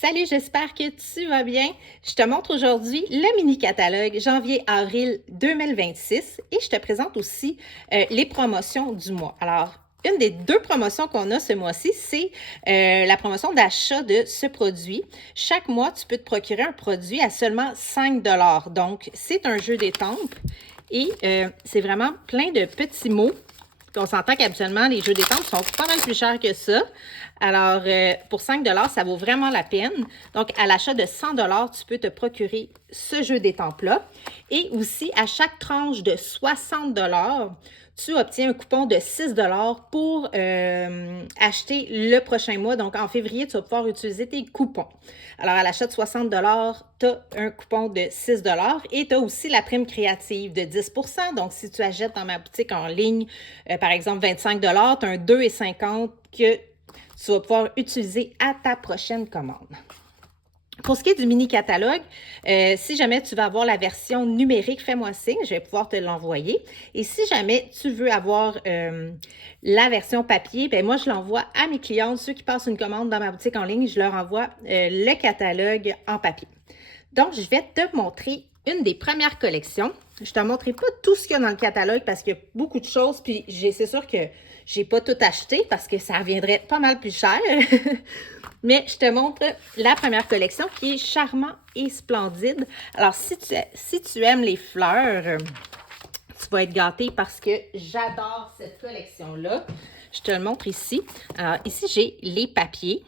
Salut, j'espère que tu vas bien. Je te montre aujourd'hui le mini-catalogue janvier-avril 2026 et je te présente aussi les promotions du mois. Alors, une des deux promotions qu'on a ce mois-ci, c'est la promotion d'achat de ce produit. Chaque mois, tu peux te procurer un produit à seulement 5 $. Donc, c'est un jeu d'étampes et c'est vraiment plein de petits mots. Puis on s'entend qu'habituellement, les jeux d'étampes sont pas mal plus chers que ça. Alors, pour 5 $, ça vaut vraiment la peine. Donc, à l'achat de 100 $, tu peux te procurer ce jeu d'étampes-là. Et aussi, à chaque tranche de 60 $, tu obtiens un coupon de 6 $ pour acheter le prochain mois. Donc, en février, tu vas pouvoir utiliser tes coupons. Alors, à l'achat de 60 $, tu as un coupon de 6 $ et tu as aussi la prime créative de 10 %. Donc, si tu achètes dans ma boutique en ligne, par exemple 25 $, tu as un 2,50 $ que tu vas pouvoir utiliser à ta prochaine commande. Pour ce qui est du mini-catalogue, si jamais tu veux avoir la version numérique, fais-moi signe, je vais pouvoir te l'envoyer. Et si jamais tu veux avoir la version papier, ben moi, je l'envoie à mes clientes, ceux qui passent une commande dans ma boutique en ligne, je leur envoie le catalogue en papier. Donc, je vais te montrer une des premières collections. Je ne te montrerai pas tout ce qu'il y a dans le catalogue parce qu'il y a beaucoup de choses, puis c'est sûr que je n'ai pas tout acheté parce que ça reviendrait pas mal plus cher. Mais je te montre la première collection qui est charmant et splendide. Alors, si tu aimes les fleurs, tu vas être gâté parce que j'adore cette collection-là. Je te le montre ici. Alors, ici, j'ai les papiers.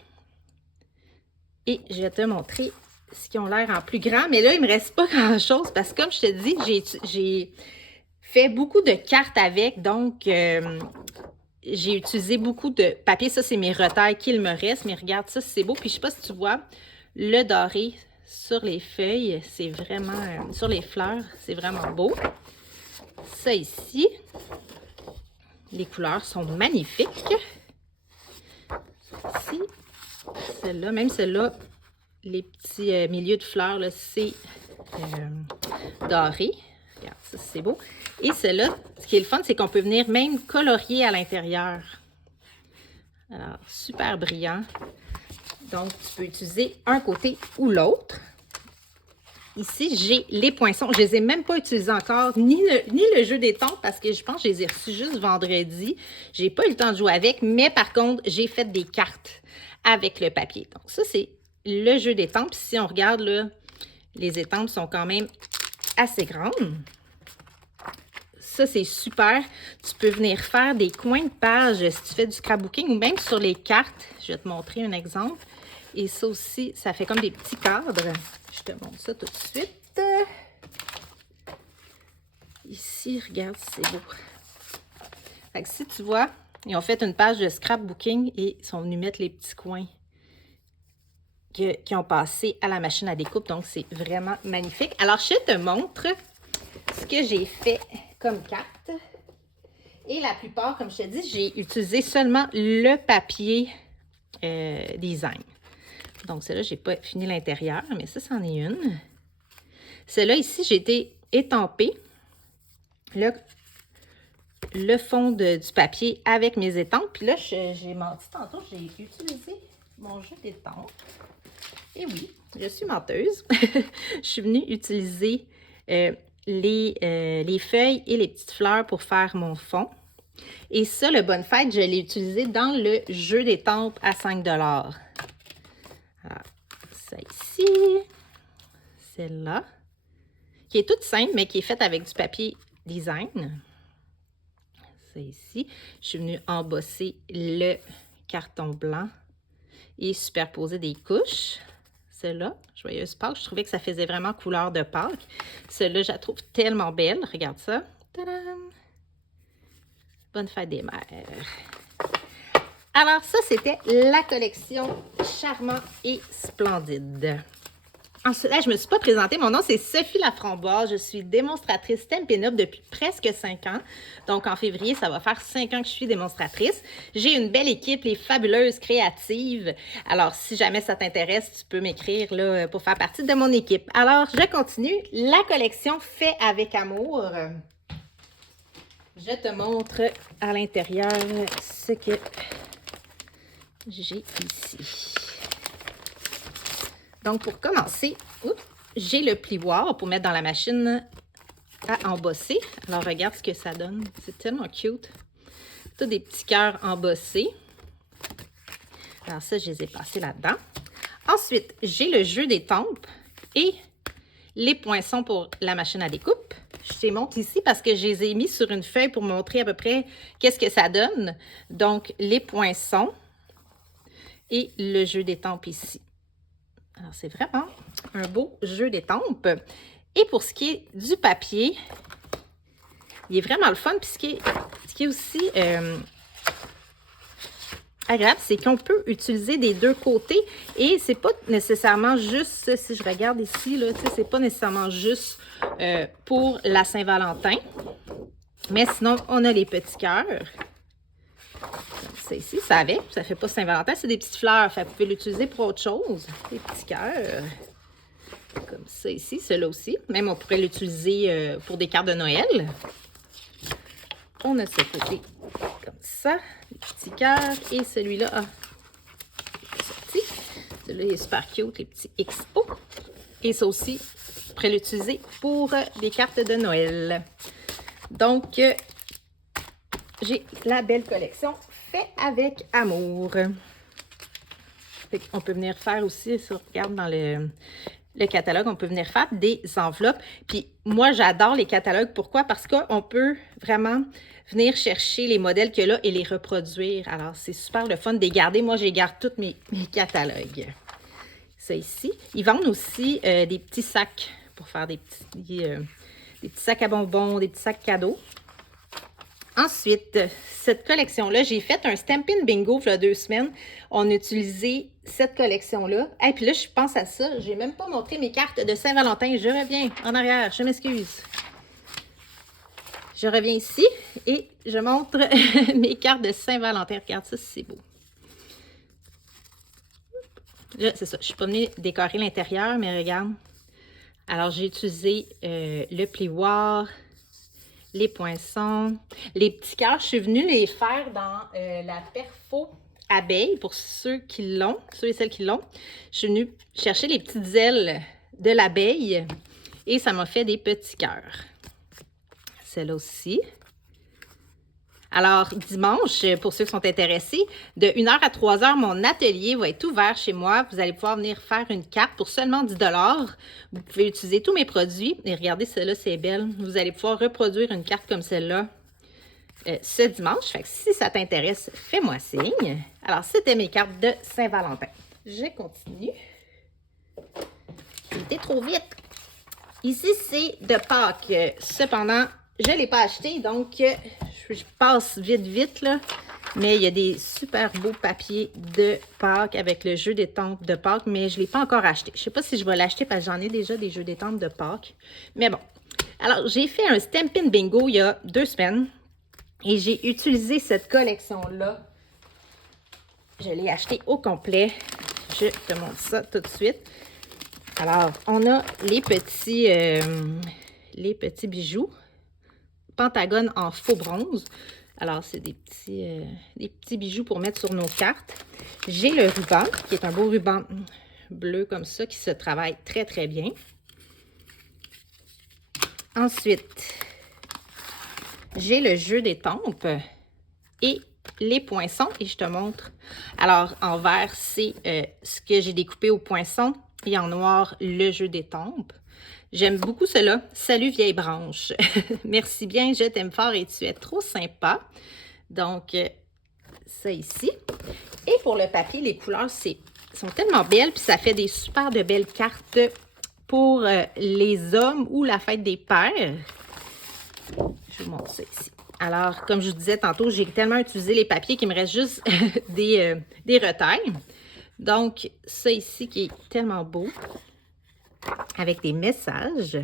Et je vais te montrer ce qui ont l'air en plus grand. Mais là, il ne me reste pas grand-chose parce que, comme je te dis, j'ai fait beaucoup de cartes avec. Donc, j'ai utilisé beaucoup de papier. Ça, c'est mes retailles qu'il me reste. Mais regarde ça, c'est beau. Puis, je ne sais pas si tu vois le doré sur les feuilles. C'est vraiment... sur les fleurs, c'est vraiment beau. Ça ici, les couleurs sont magnifiques. Ici, celle-là, même celle-là, les petits milieux de fleurs, c'est doré. Regarde, ça, c'est beau. Et celle-là, ce qui est le fun, c'est qu'on peut venir même colorier à l'intérieur. Alors, super brillant. Donc, tu peux utiliser un côté ou l'autre. Ici, j'ai les poinçons. Je ne les ai même pas utilisés encore, ni le jeu des tons, parce que je pense que je les ai reçus juste vendredi. Je n'ai pas eu le temps de jouer avec, mais par contre, j'ai fait des cartes avec le papier. Donc, ça, c'est le jeu d'étampes. Si on regarde, là, les étampes sont quand même assez grandes. Ça, c'est super. Tu peux venir faire des coins de page si tu fais du scrapbooking ou même sur les cartes. Je vais te montrer un exemple. Et ça aussi, ça fait comme des petits cadres. Je te montre ça tout de suite. Ici, regarde, c'est beau. Fait que si tu vois, ils ont fait une page de scrapbooking et ils sont venus mettre les petits coins qui ont passé à la machine à découpe. Donc, c'est vraiment magnifique. Alors, je te montre ce que j'ai fait comme carte. Et la plupart, comme je te dis, j'ai utilisé seulement le papier design. Donc, celle-là, je n'ai pas fini l'intérieur, mais ça, c'en est une. Celle-là, ici, j'ai été étampée le fond du papier avec mes étampes. Puis là, j'ai menti tantôt, j'ai utilisé mon jeu d'étampes. Et oui, je suis menteuse. Je suis venue utiliser les feuilles et les petites fleurs pour faire mon fond. Et ça, le Bonne Fête, je l'ai utilisé dans le jeu d'étampes à 5 $. Alors, ça ici, celle-là, qui est toute simple, mais qui est faite avec du papier design. Ça ici, je suis venue embosser le carton blanc et superposer des couches. Celle-là, Joyeuse Pâques, je trouvais que ça faisait vraiment couleur de Pâques. Celle-là, je la trouve tellement belle. Regarde ça. Tadam! Bonne fête des mères. Alors, ça, c'était la collection Charmant et Splendide. Ensuite, là, je ne me suis pas présentée. Mon nom, c'est Sophie Laframboise. Je suis démonstratrice Stampin' Up depuis presque 5 ans. Donc, en février, ça va faire 5 ans que je suis démonstratrice. J'ai une belle équipe, les Fabuleuses Créatives. Alors, si jamais ça t'intéresse, tu peux m'écrire là pour faire partie de mon équipe. Alors, je continue. La collection Fait avec amour. Je te montre à l'intérieur ce que j'ai ici. Donc, pour commencer, j'ai le plioir pour mettre dans la machine à embosser. Alors, regarde ce que ça donne. C'est tellement cute. Tous des petits cœurs embossés. Alors ça, je les ai passés là-dedans. Ensuite, j'ai le jeu d'étampes et les poinçons pour la machine à découpe. Je les montre ici parce que je les ai mis sur une feuille pour montrer à peu près qu'est-ce que ça donne. Donc, les poinçons et le jeu d'étampes ici. Alors, c'est vraiment un beau jeu d'étampes. Et pour ce qui est du papier, il est vraiment le fun. Puis ce qui est aussi agréable, c'est qu'on peut utiliser des deux côtés. Et c'est pas nécessairement juste, si je regarde ici, là, c'est pas nécessairement juste pour la Saint-Valentin. Mais sinon, on a les petits cœurs. Ça ici, ça fait pas Saint-Valentin, c'est des petites fleurs. Fait que vous pouvez l'utiliser pour autre chose. Les petits cœurs. Comme ça ici, ceux-là aussi. Même on pourrait l'utiliser pour des cartes de Noël. On a ce côté comme ça, les petits cœurs. Et celui-là, sorti. Celui-là, il est super cute, les petits XO. Et ça aussi, on pourrait l'utiliser pour des cartes de Noël. Donc, j'ai la belle collection fait avec amour. On peut venir faire aussi, si on regarde dans le catalogue, on peut venir faire des enveloppes. Puis moi, j'adore les catalogues. Pourquoi? Parce qu'on peut vraiment venir chercher les modèles qu'il y a là et les reproduire. Alors, c'est super le fun de les garder. Moi, je les garde tous mes catalogues. Ça ici. Ils vendent aussi des petits sacs pour faire des petits sacs à bonbons, des petits sacs cadeaux. Ensuite, cette collection-là, j'ai fait un Stampin' Bingo il y a 2 semaines. On a utilisé cette collection-là. Et puis là, je pense à ça. Je n'ai même pas montré mes cartes de Saint-Valentin. Je reviens en arrière. Je m'excuse. Je reviens ici et je montre mes cartes de Saint-Valentin. Regarde ça, c'est beau. Là, c'est ça. Je ne suis pas venue décorer l'intérieur, mais regarde. Alors, j'ai utilisé le plioir, les poinçons, les petits cœurs. Je suis venue les faire dans la perfo abeille pour ceux qui l'ont, ceux et celles qui l'ont. Je suis venue chercher les petites ailes de l'abeille et ça m'a fait des petits cœurs. Celle-là aussi. Alors, dimanche, pour ceux qui sont intéressés, de 1h à 3h, mon atelier va être ouvert chez moi. Vous allez pouvoir venir faire une carte pour seulement 10 $. Vous pouvez utiliser tous mes produits. Et regardez, celle-là, c'est belle. Vous allez pouvoir reproduire une carte comme celle-là ce dimanche. Fait que si ça t'intéresse, fais-moi signe. Alors, c'était mes cartes de Saint-Valentin. Je continue. C'était trop vite. Ici, c'est de Pâques. Cependant, je ne l'ai pas acheté, donc je passe vite, là. Mais il y a des super beaux papiers de Pâques avec le jeu d'étampes de Pâques, mais je ne l'ai pas encore acheté. Je ne sais pas si je vais l'acheter parce que j'en ai déjà des jeux d'étampes de Pâques. Mais bon. Alors, j'ai fait un Stampin' Bingo il y a 2 semaines et j'ai utilisé cette collection-là. Je l'ai acheté au complet. Je te montre ça tout de suite. Alors, on a les petits bijoux. Pentagone en faux bronze. Alors, c'est des petits bijoux pour mettre sur nos cartes. J'ai le ruban, qui est un beau ruban bleu comme ça, qui se travaille très, très bien. Ensuite, j'ai le jeu d'étampes et les poinçons. Et je te montre. Alors, en vert, c'est ce que j'ai découpé au poinçon. Et en noir, le jeu d'étampes. J'aime beaucoup cela. Salut vieille branche. Merci bien, je t'aime fort et tu es trop sympa. Donc, ça ici. Et pour le papier, les couleurs sont tellement belles. Puis ça fait des super de belles cartes pour les hommes ou la fête des pères. Je vous montre ça ici. Alors, comme je vous disais tantôt, j'ai tellement utilisé les papiers qu'il me reste juste des retailles. Donc, ça ici qui est tellement beau. Avec des messages.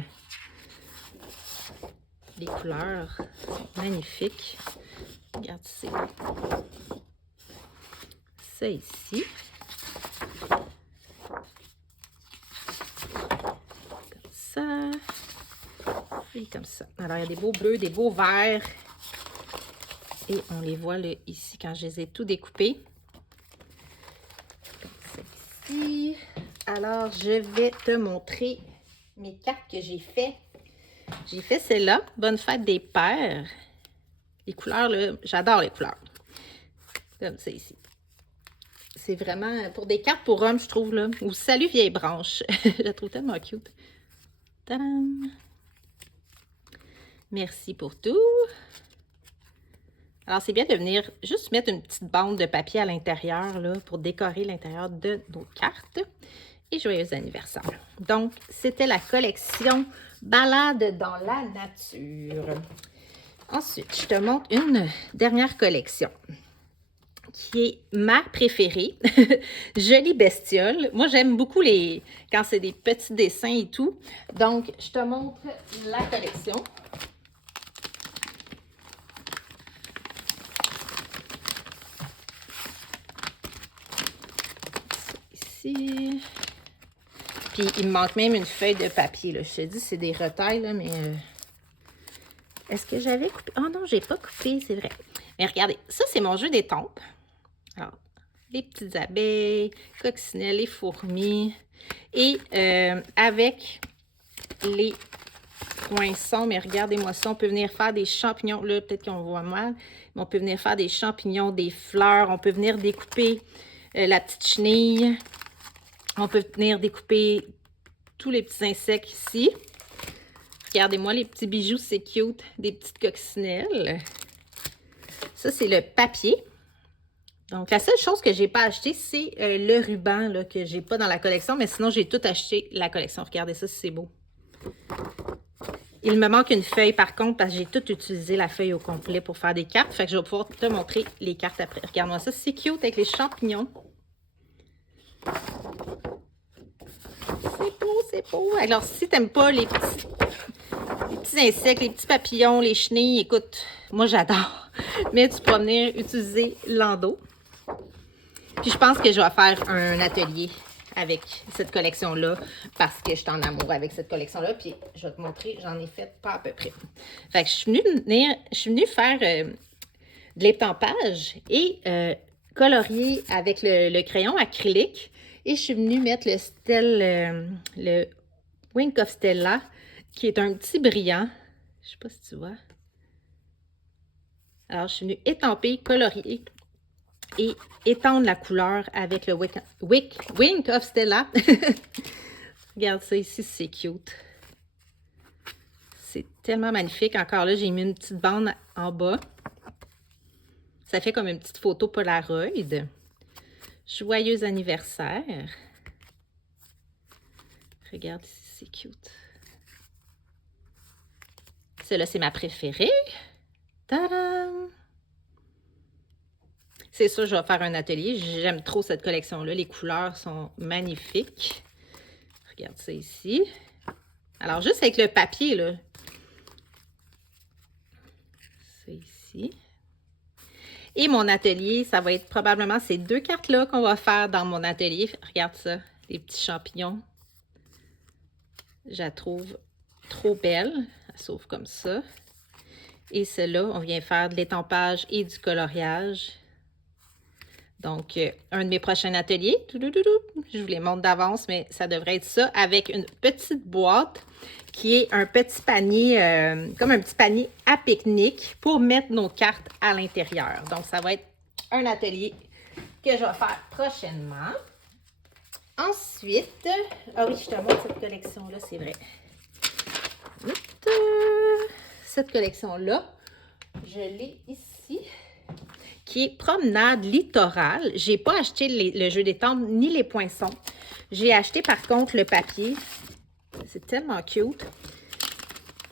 Les couleurs sont magnifiques. Regarde ça ici. Comme ça. Et comme ça. Alors, il y a des beaux bleus, des beaux verts. Et on les voit là, ici quand je les ai tout découpés. Comme ça ici. Alors, je vais te montrer mes cartes que j'ai fait. J'ai fait celle-là, Bonne fête des pères. Les couleurs, là, j'adore les couleurs. Comme ça ici. C'est vraiment pour des cartes pour hommes, je trouve, là. Ou Salut vieille branche. Je la trouve tellement cute. Tadam! Merci pour tout. Alors, c'est bien de venir juste mettre une petite bande de papier à l'intérieur, là, pour décorer l'intérieur de nos cartes. Et joyeux anniversaire. Donc, c'était la collection Balade dans la nature. Ensuite, je te montre une dernière collection qui est ma préférée. Jolie bestiole. Moi, j'aime beaucoup quand c'est des petits dessins et tout. Donc, je te montre la collection. Ici. Puis, il me manque même une feuille de papier, là. Je te dis, c'est des retails, là, mais... Est-ce que j'avais coupé? Oh non, j'ai pas coupé, c'est vrai. Mais regardez, ça, c'est mon jeu d'étampes. Alors, les petites abeilles, coccinelles, les fourmis. Et avec les poinçons, mais regardez-moi ça, on peut venir faire des champignons. Là, peut-être qu'on voit mal, mais on peut venir faire des champignons, des fleurs. On peut venir découper la petite chenille. On peut venir découper tous les petits insectes ici. Regardez-moi les petits bijoux, c'est cute. Des petites coccinelles. Ça, c'est le papier. Donc, la seule chose que je n'ai pas acheté, c'est le ruban là, que je n'ai pas dans la collection. Mais sinon, j'ai tout acheté la collection. Regardez ça, c'est beau. Il me manque une feuille, par contre, parce que j'ai tout utilisé la feuille au complet pour faire des cartes. Fait que je vais pouvoir te montrer les cartes après. Regarde-moi ça, c'est cute avec les champignons. C'est beau, c'est beau. Alors, si tu n'aimes pas les petits insectes, les petits papillons, les chenilles, écoute, moi, j'adore. Mais tu pourras venir utiliser l'endos. Puis, je pense que je vais faire un atelier avec cette collection-là parce que je suis en amour avec cette collection-là. Puis, je vais te montrer, j'en ai fait pas à peu près. Fait que je suis venue faire de l'étampage et colorier avec le crayon acrylique. Et je suis venue mettre le Wink of Stella, qui est un petit brillant. Je ne sais pas si tu vois. Alors, je suis venue étamper, colorier et étendre la couleur avec le Wink of Stella. Regarde ça ici, c'est cute. C'est tellement magnifique. Encore là, j'ai mis une petite bande en bas. Ça fait comme une petite photo Polaroid. Joyeux anniversaire. Regarde ici, c'est cute. Celle-là, c'est ma préférée. Tadam! C'est sûr, je vais faire un atelier. J'aime trop cette collection-là. Les couleurs sont magnifiques. Regarde ça ici. Alors, juste avec le papier, là. C'est ici. Et mon atelier, ça va être probablement ces deux cartes-là qu'on va faire dans mon atelier. Regarde ça, les petits champignons. Je la trouve trop belle. Elle s'ouvre comme ça. Et celle-là, on vient faire de l'étampage et du coloriage. Donc, un de mes prochains ateliers, je vous les montre d'avance, mais ça devrait être ça, avec une petite boîte qui est un petit panier, comme un petit panier à pique-nique pour mettre nos cartes à l'intérieur. Donc, ça va être un atelier que je vais faire prochainement. Ensuite, ah oui, je te montre cette collection-là, c'est vrai. Cette collection-là, je l'ai ici, qui est Promenade littorale. Je n'ai pas acheté le jeu d'étampes ni les poinçons. J'ai acheté par contre le papier. C'est tellement cute.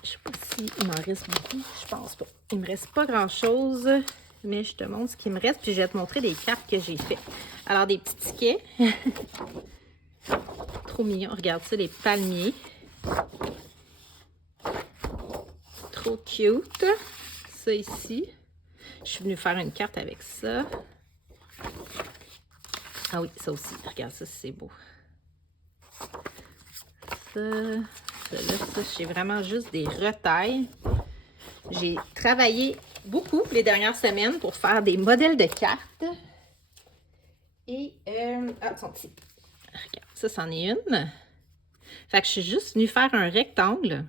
Je ne sais pas s'il m'en reste beaucoup. Je pense pas. Il ne me reste pas grand-chose, mais je te montre ce qu'il me reste. Puis je vais te montrer les cartes que j'ai faites. Alors, des petits tickets. Trop mignon. Regarde ça, les palmiers. Trop cute. Ça ici. Je suis venue faire une carte avec ça. Ah oui, ça aussi. Regarde ça, c'est beau. Ça, c'est vraiment juste des retails. J'ai travaillé beaucoup les dernières semaines pour faire des modèles de cartes. Et, ah, ils sont petits. regarde, ça, c'en est une. Fait que je suis juste venue faire un rectangle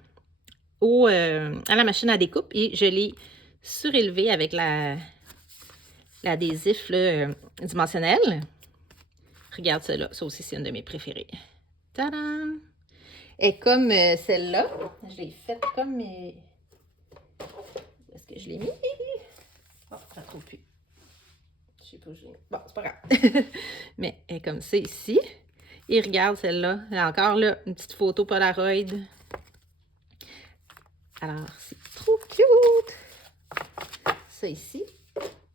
à la machine à découpe et je l'ai surélevé avec l'adhésif dimensionnel. Regarde ça là, ça aussi c'est une de mes préférées. Tadam! Et comme celle-là, je l'ai faite comme... Est-ce que je l'ai mis? Oh, je ne trouve plus. Je sais pas où je l'ai mis. Bon, c'est pas grave. Mais elle est comme ça ici. Et regarde celle-là. Encore là, une petite photo Polaroid. Alors, c'est trop cute! Ça ici.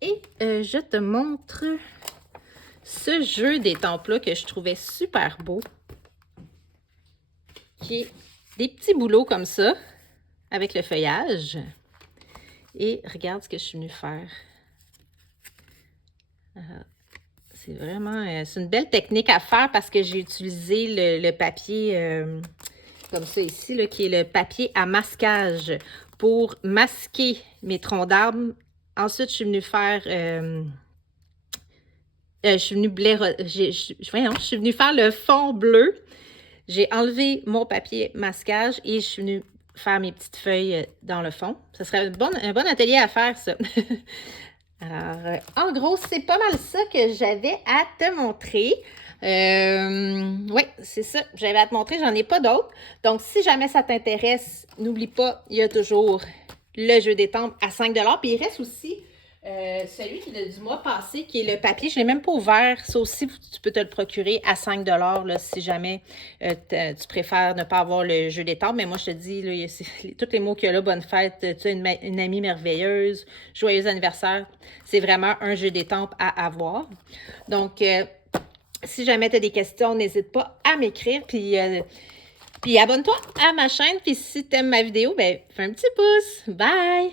Et je te montre ce jeu d'étampes-là que je trouvais super beau. Qui est des petits boulots comme ça, avec le feuillage. Et regarde ce que je suis venue faire. C'est vraiment... c'est une belle technique à faire parce que j'ai utilisé le papier comme ça ici, là, qui est le papier à masquage pour masquer mes troncs d'arbres. Ensuite, je suis venue faire... je suis venue faire le fond bleu. J'ai enlevé mon papier masquage et je suis venue faire mes petites feuilles dans le fond. Ce serait un bon atelier à faire, ça. Alors, en gros, c'est pas mal ça que j'avais à te montrer. Oui, c'est ça. J'avais à te montrer, j'en ai pas d'autres. Donc, si jamais ça t'intéresse, n'oublie pas, il y a toujours le jeu d'étampes à 5 $. Puis il reste aussi celui du mois passé, qui est le papier. Je ne l'ai même pas ouvert. Ça aussi, tu peux te le procurer à 5 $, là, si jamais tu préfères ne pas avoir le jeu d'étampes. Mais moi, je te dis, là, tous les mots qu'il y a là, bonne fête, tu as une amie merveilleuse, joyeux anniversaire. C'est vraiment un jeu d'étampes à avoir. Donc, si jamais tu as des questions, n'hésite pas à m'écrire. Puis abonne-toi à ma chaîne. Puis si tu aimes ma vidéo, ben, fais un petit pouce. Bye!